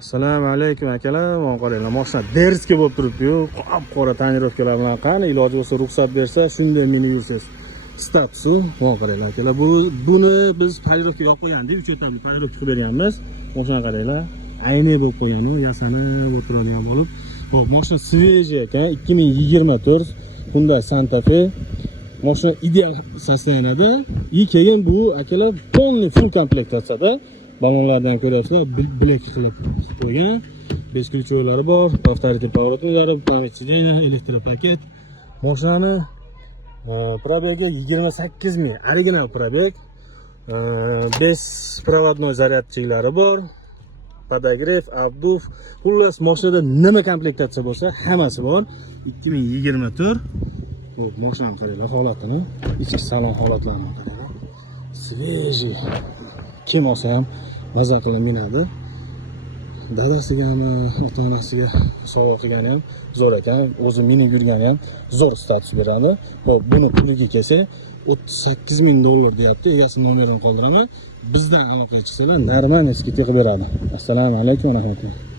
Assalomu alaykum akalar, mana qaranglar, mashina derski bo'lib turibdi-yu, qop-qora tonirovkalar bilan qani iloji bo'lsa ruxsat bersa, shunday mini yursiz. Stapsu, mana qaranglar akalar, buni biz tonirovka yo'q qo'ygandik, 3 etapli tonirovka qilib berganmiz. Mashina qaranglar, ayni bo'lib qo'ygan, yasanib o'tiradigan bo'lib. Xo'p, mashina svejiy ekan, 2024 Hyundai Santa Fe. Mashina ideal sostoyaniyada. Keyin bu akalar полный full komplektatsiyada. Balonlardan ko'ryapsizlar, bilek qilib qo'ygan. 5 ключевойлari bor, повторитель поворотнилari, память сидения, elektropaket. Mashinani probegi 28 ming, original probeg. 5 provodnoy zaryadchiklari bor. Podogrev, obduf, xullas mashinada nima komplektatsiya bo'lsa, hammasi bor. 2024. Bu mashinani qaranglar holatini, ichki salon holatlarini qaranglar. Svejiy. Kim olsa ham maza qilib minadi. Dadasigami, ota-onasiga sovg'a qilgani ham zo'r ekan, o'zi minib yurgani ham zo'r status beradi. Xo'p, buni puliga kelsa 38 ming dollar deyapti. Egasi nomerini qoldiraman. Bizdan aloqaga chiqsalar, normalniy skidga qilib beradi. Assalomu alaykum va rahmatulloh.